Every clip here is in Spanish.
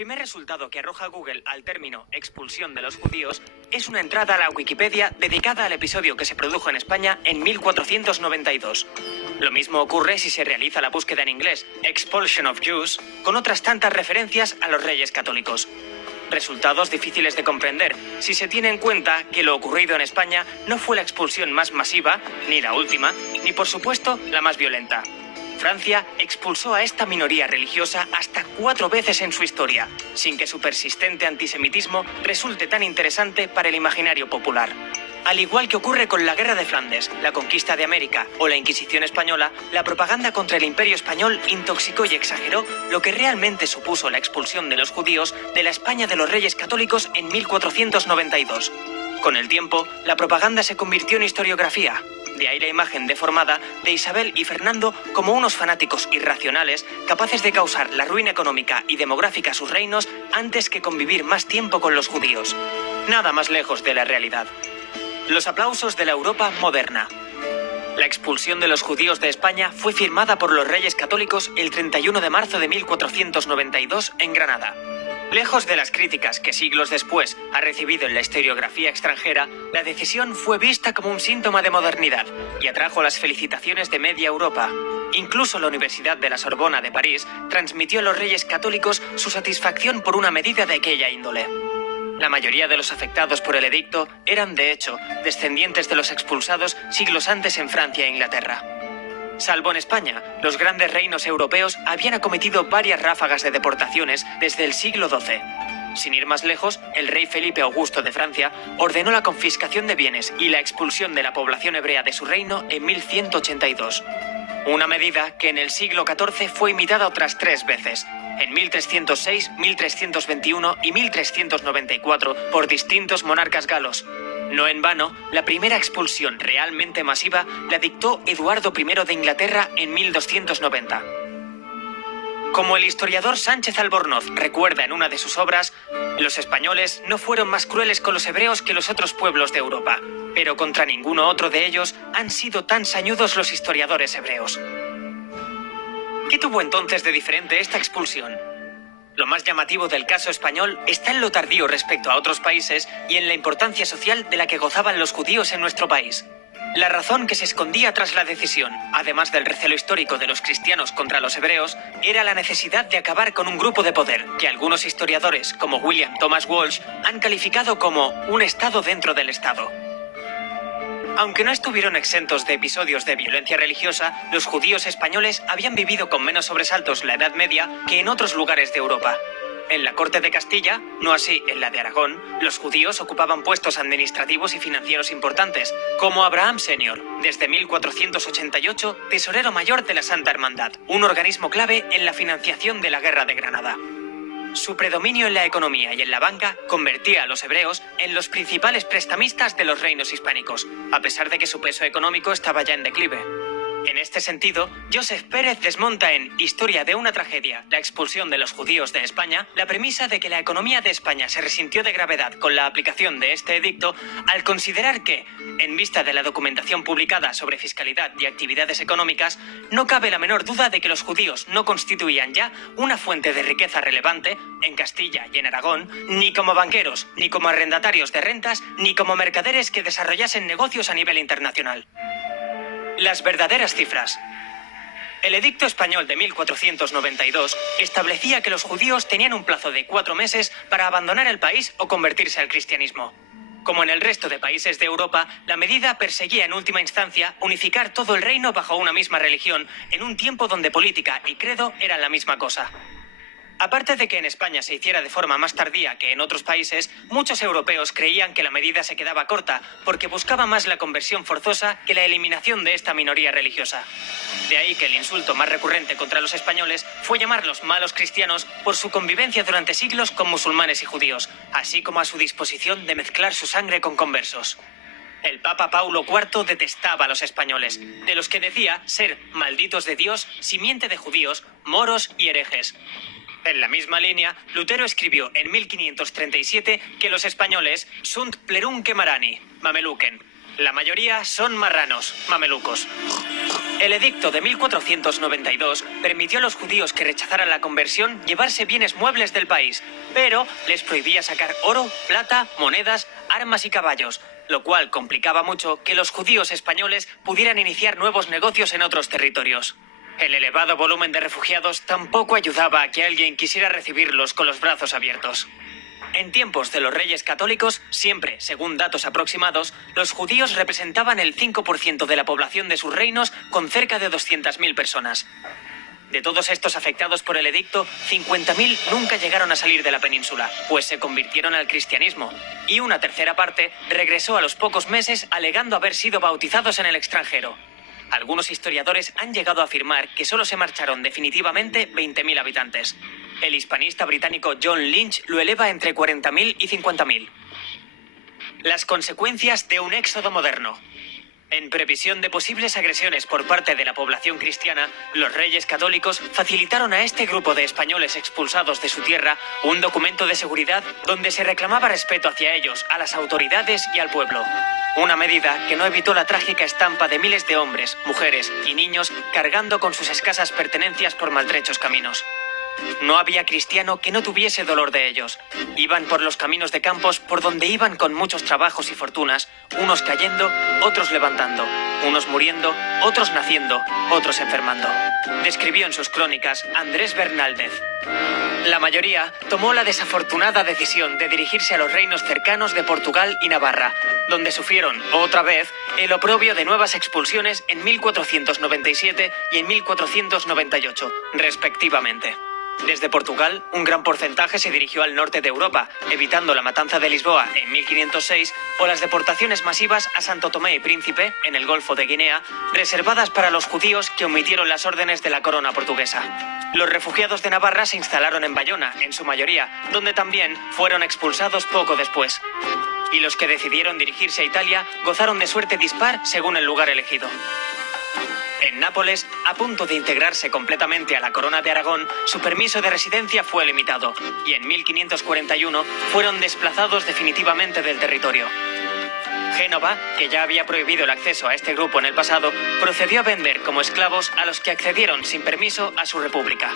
primer resultado que arroja Google al término expulsión de los judíos es una entrada a la Wikipedia dedicada al episodio que se produjo en España en 1492. Lo mismo ocurre si se realiza la búsqueda en inglés, Expulsion of Jews, con otras tantas referencias a los Reyes Católicos. Resultados difíciles de comprender si se tiene en cuenta que lo ocurrido en España no fue la expulsión más masiva, ni la última, ni por supuesto la más violenta. Francia expulsó a esta minoría religiosa hasta 4 veces en su historia, sin que su persistente antisemitismo resulte tan interesante para el imaginario popular. Al igual que ocurre con la Guerra de Flandes, la conquista de América o la Inquisición española, la propaganda contra el Imperio español intoxicó y exageró lo que realmente supuso la expulsión de los judíos de la España de los Reyes Católicos en 1492. Con el tiempo, la propaganda se convirtió en historiografía. De ahí la imagen deformada de Isabel y Fernando como unos fanáticos irracionales capaces de causar la ruina económica y demográfica a sus reinos antes que convivir más tiempo con los judíos. Nada más lejos de la realidad. Los aplausos de la Europa moderna. La expulsión de los judíos de España fue firmada por los Reyes Católicos el 31 de marzo de 1492 en Granada. Lejos de las críticas que siglos después ha recibido en la historiografía extranjera, la decisión fue vista como un síntoma de modernidad y atrajo las felicitaciones de media Europa. Incluso la Universidad de la Sorbona de París transmitió a los Reyes Católicos su satisfacción por una medida de aquella índole. La mayoría de los afectados por el edicto eran, de hecho, descendientes de los expulsados siglos antes en Francia e Inglaterra. Salvo en España, los grandes reinos europeos habían acometido varias ráfagas de deportaciones desde el siglo XII. Sin ir más lejos, el rey Felipe Augusto de Francia ordenó la confiscación de bienes y la expulsión de la población hebrea de su reino en 1182. Una medida que en el siglo XIV fue imitada otras 3 veces, en 1306, 1321 y 1394 por distintos monarcas galos. No en vano, la primera expulsión realmente masiva la dictó Eduardo I de Inglaterra en 1290. Como el historiador Sánchez Albornoz recuerda en una de sus obras, los españoles no fueron más crueles con los hebreos que los otros pueblos de Europa, pero contra ninguno otro de ellos han sido tan sañudos los historiadores hebreos. ¿Qué tuvo entonces de diferente esta expulsión? Lo más llamativo del caso español está en lo tardío respecto a otros países y en la importancia social de la que gozaban los judíos en nuestro país. La razón que se escondía tras la decisión, además del recelo histórico de los cristianos contra los hebreos, era la necesidad de acabar con un grupo de poder que algunos historiadores, como William Thomas Walsh, han calificado como un Estado dentro del Estado. Aunque no estuvieron exentos de episodios de violencia religiosa, los judíos españoles habían vivido con menos sobresaltos la Edad Media que en otros lugares de Europa. En la corte de Castilla, no así en la de Aragón, los judíos ocupaban puestos administrativos y financieros importantes, como Abraham Senior, desde 1488 tesorero mayor de la Santa Hermandad, un organismo clave en la financiación de la Guerra de Granada. Su predominio en la economía y en la banca convertía a los hebreos en los principales prestamistas de los reinos hispánicos, a pesar de que su peso económico estaba ya en declive. En este sentido, Joseph Pérez desmonta en Historia de una tragedia, la expulsión de los judíos de España, la premisa de que la economía de España se resintió de gravedad con la aplicación de este edicto al considerar que, en vista de la documentación publicada sobre fiscalidad y actividades económicas, no cabe la menor duda de que los judíos no constituían ya una fuente de riqueza relevante en Castilla y en Aragón, ni como banqueros, ni como arrendatarios de rentas, ni como mercaderes que desarrollasen negocios a nivel internacional. Las verdaderas cifras. El edicto español de 1492 establecía que los judíos tenían un plazo de 4 meses para abandonar el país o convertirse al cristianismo. Como en el resto de países de Europa, la medida perseguía en última instancia unificar todo el reino bajo una misma religión en un tiempo donde política y credo eran la misma cosa. Aparte de que en España se hiciera de forma más tardía que en otros países, muchos europeos creían que la medida se quedaba corta porque buscaba más la conversión forzosa que la eliminación de esta minoría religiosa. De ahí que el insulto más recurrente contra los españoles fue llamarlos malos cristianos por su convivencia durante siglos con musulmanes y judíos, así como a su disposición de mezclar su sangre con conversos. El Papa Paulo IV detestaba a los españoles, de los que decía ser malditos de Dios, simiente de judíos, moros y herejes. En la misma línea, Lutero escribió en 1537 que los españoles sunt plerunque marani, mameluquen. La mayoría son marranos, mamelucos. El edicto de 1492 permitió a los judíos que rechazaran la conversión llevarse bienes muebles del país, pero les prohibía sacar oro, plata, monedas, armas y caballos, lo cual complicaba mucho que los judíos españoles pudieran iniciar nuevos negocios en otros territorios. El elevado volumen de refugiados tampoco ayudaba a que alguien quisiera recibirlos con los brazos abiertos. En tiempos de los reyes católicos, siempre, según datos aproximados, los judíos representaban el 5% de la población de sus reinos con cerca de 200.000 personas. De todos estos afectados por el edicto, 50.000 nunca llegaron a salir de la península, pues se convirtieron al cristianismo, y una tercera parte regresó a los pocos meses alegando haber sido bautizados en el extranjero. Algunos historiadores han llegado a afirmar que solo se marcharon definitivamente 20.000 habitantes. El hispanista británico John Lynch lo eleva entre 40.000 y 50.000. Las consecuencias de un éxodo moderno. En previsión de posibles agresiones por parte de la población cristiana, los reyes católicos facilitaron a este grupo de españoles expulsados de su tierra un documento de seguridad donde se reclamaba respeto hacia ellos, a las autoridades y al pueblo. Una medida que no evitó la trágica estampa de miles de hombres, mujeres y niños cargando con sus escasas pertenencias por maltrechos caminos. No había cristiano que no tuviese dolor de ellos. Iban por los caminos de campos por donde iban con muchos trabajos y fortunas, unos cayendo, otros levantando, unos muriendo, otros naciendo, otros enfermando. Describió en sus crónicas Andrés Bernaldez. La mayoría tomó la desafortunada decisión de dirigirse a los reinos cercanos de Portugal y Navarra, donde sufrieron, otra vez, el oprobio de nuevas expulsiones en 1497 y en 1498, respectivamente. Desde Portugal, un gran porcentaje se dirigió al norte de Europa, evitando la matanza de Lisboa en 1506 o las deportaciones masivas a Santo Tomé y Príncipe, en el Golfo de Guinea, reservadas para los judíos que omitieron las órdenes de la corona portuguesa. Los refugiados de Navarra se instalaron en Bayona, en su mayoría, donde también fueron expulsados poco después. Y los que decidieron dirigirse a Italia gozaron de suerte dispar según el lugar elegido. En Nápoles, a punto de integrarse completamente a la corona de Aragón, su permiso de residencia fue limitado y en 1541 fueron desplazados definitivamente del territorio. Génova, que ya había prohibido el acceso a este grupo en el pasado, procedió a vender como esclavos a los que accedieron sin permiso a su república.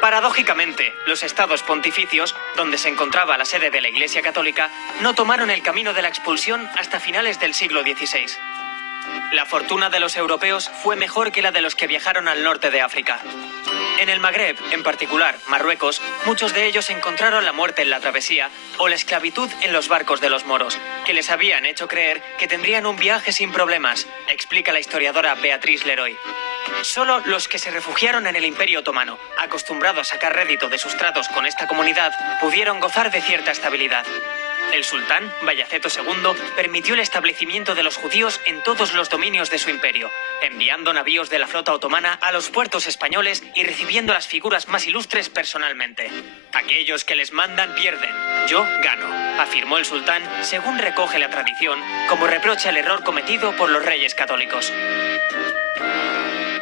Paradójicamente, los estados pontificios, donde se encontraba la sede de la Iglesia Católica, no tomaron el camino de la expulsión hasta finales del siglo XVI. La fortuna de los europeos fue mejor que la de los que viajaron al norte de África. En el Magreb, en particular Marruecos, muchos de ellos encontraron la muerte en la travesía o la esclavitud en los barcos de los moros, que les habían hecho creer que tendrían un viaje sin problemas, explica la historiadora Beatriz Leroy. Solo los que se refugiaron en el Imperio Otomano, acostumbrados a sacar rédito de sus tratos con esta comunidad, pudieron gozar de cierta estabilidad. El sultán, Bayaceto II, permitió el establecimiento de los judíos en todos los dominios de su imperio, enviando navíos de la flota otomana a los puertos españoles y recibiendo a las figuras más ilustres personalmente. Aquellos que les mandan pierden, yo gano, afirmó el sultán, según recoge la tradición, como reproche al error cometido por los reyes católicos.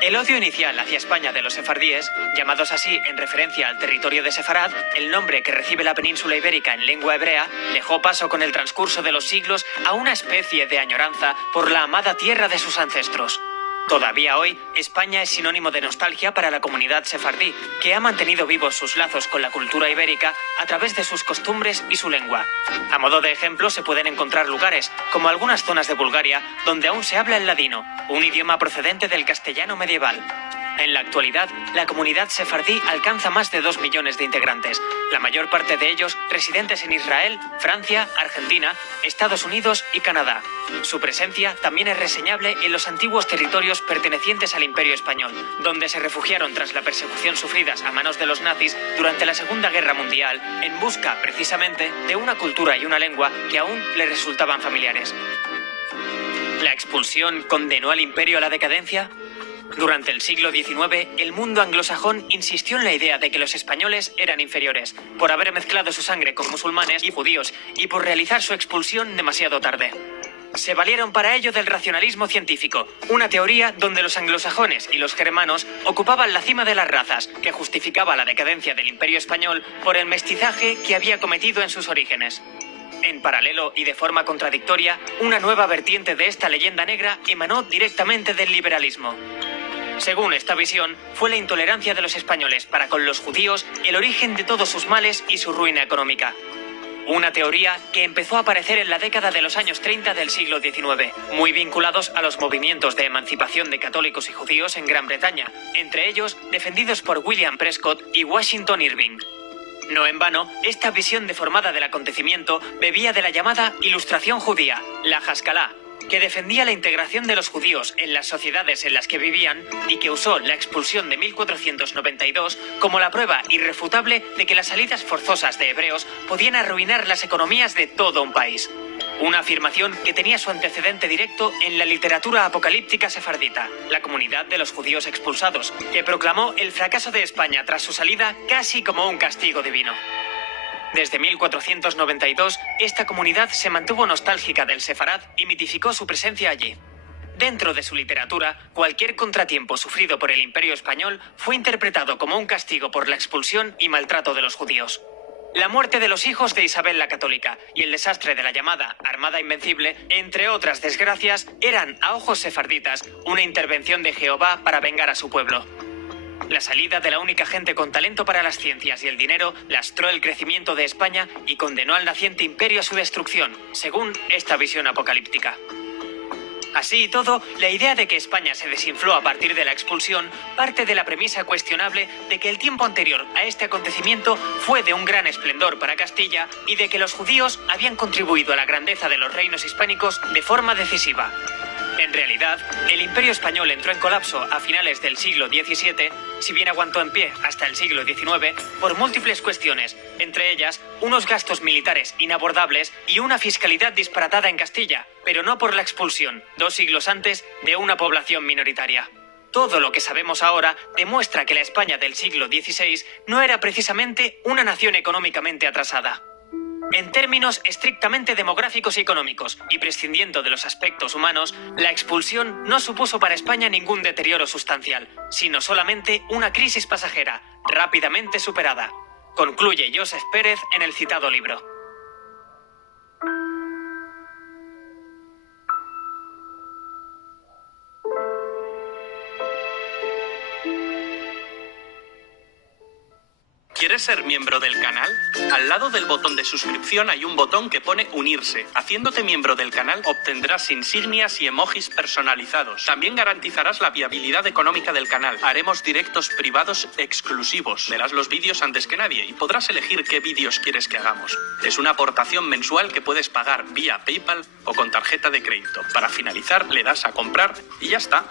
El odio inicial hacia España de los sefardíes, llamados así en referencia al territorio de Sefarad, el nombre que recibe la península ibérica en lengua hebrea, dejó paso con el transcurso de los siglos a una especie de añoranza por la amada tierra de sus ancestros. Todavía hoy, España es sinónimo de nostalgia para la comunidad sefardí, que ha mantenido vivos sus lazos con la cultura ibérica a través de sus costumbres y su lengua. A modo de ejemplo, se pueden encontrar lugares, como algunas zonas de Bulgaria, donde aún se habla el ladino, un idioma procedente del castellano medieval. En la actualidad, la comunidad sefardí alcanza más de 2 millones de integrantes, la mayor parte de ellos residentes en Israel, Francia, Argentina, Estados Unidos y Canadá. Su presencia también es reseñable en los antiguos territorios pertenecientes al Imperio Español, donde se refugiaron tras la persecución sufridas a manos de los nazis durante la Segunda Guerra Mundial, en busca, precisamente, de una cultura y una lengua que aún les resultaban familiares. ¿La expulsión condenó al imperio a la decadencia? Durante el siglo XIX, el mundo anglosajón insistió en la idea de que los españoles eran inferiores, por haber mezclado su sangre con musulmanes y judíos, y por realizar su expulsión demasiado tarde. Se valieron para ello del racionalismo científico, una teoría donde los anglosajones y los germanos ocupaban la cima de las razas, que justificaba la decadencia del Imperio Español por el mestizaje que había cometido en sus orígenes. En paralelo y de forma contradictoria, una nueva vertiente de esta leyenda negra emanó directamente del liberalismo. Según esta visión, fue la intolerancia de los españoles para con los judíos el origen de todos sus males y su ruina económica. Una teoría que empezó a aparecer en la década de los años 30 del siglo XIX, muy vinculados a los movimientos de emancipación de católicos y judíos en Gran Bretaña, entre ellos defendidos por William Prescott y Washington Irving. No en vano, esta visión deformada del acontecimiento bebía de la llamada Ilustración judía, la Haskalah, que defendía la integración de los judíos en las sociedades en las que vivían y que usó la expulsión de 1492 como la prueba irrefutable de que las salidas forzosas de hebreos podían arruinar las economías de todo un país. Una afirmación que tenía su antecedente directo en la literatura apocalíptica sefardita, la comunidad de los judíos expulsados, que proclamó el fracaso de España tras su salida casi como un castigo divino. Desde 1492, esta comunidad se mantuvo nostálgica del sefarad y mitificó su presencia allí. Dentro de su literatura, cualquier contratiempo sufrido por el Imperio Español fue interpretado como un castigo por la expulsión y maltrato de los judíos. La muerte de los hijos de Isabel la Católica y el desastre de la llamada Armada Invencible, entre otras desgracias, eran, a ojos sefarditas, una intervención de Jehová para vengar a su pueblo. La salida de la única gente con talento para las ciencias y el dinero lastró el crecimiento de España y condenó al naciente imperio a su destrucción, según esta visión apocalíptica. Así y todo, la idea de que España se desinfló a partir de la expulsión parte de la premisa cuestionable de que el tiempo anterior a este acontecimiento fue de un gran esplendor para Castilla y de que los judíos habían contribuido a la grandeza de los reinos hispánicos de forma decisiva. En realidad, el Imperio Español entró en colapso a finales del siglo XVII, si bien aguantó en pie hasta el siglo XIX, por múltiples cuestiones, entre ellas unos gastos militares inabordables y una fiscalidad disparatada en Castilla, pero no por la expulsión, 2 siglos antes, de una población minoritaria. Todo lo que sabemos ahora demuestra que la España del siglo XVI no era precisamente una nación económicamente atrasada. En términos estrictamente demográficos y económicos, y prescindiendo de los aspectos humanos, la expulsión no supuso para España ningún deterioro sustancial, sino solamente una crisis pasajera, rápidamente superada. Concluye Joseph Pérez en el citado libro. ¿Quieres ser miembro del canal? Al lado del botón de suscripción hay un botón que pone unirse. Haciéndote miembro del canal obtendrás insignias y emojis personalizados. También garantizarás la viabilidad económica del canal. Haremos directos privados exclusivos. Verás los vídeos antes que nadie y podrás elegir qué vídeos quieres que hagamos. Es una aportación mensual que puedes pagar vía PayPal o con tarjeta de crédito. Para finalizar, le das a comprar y ya está.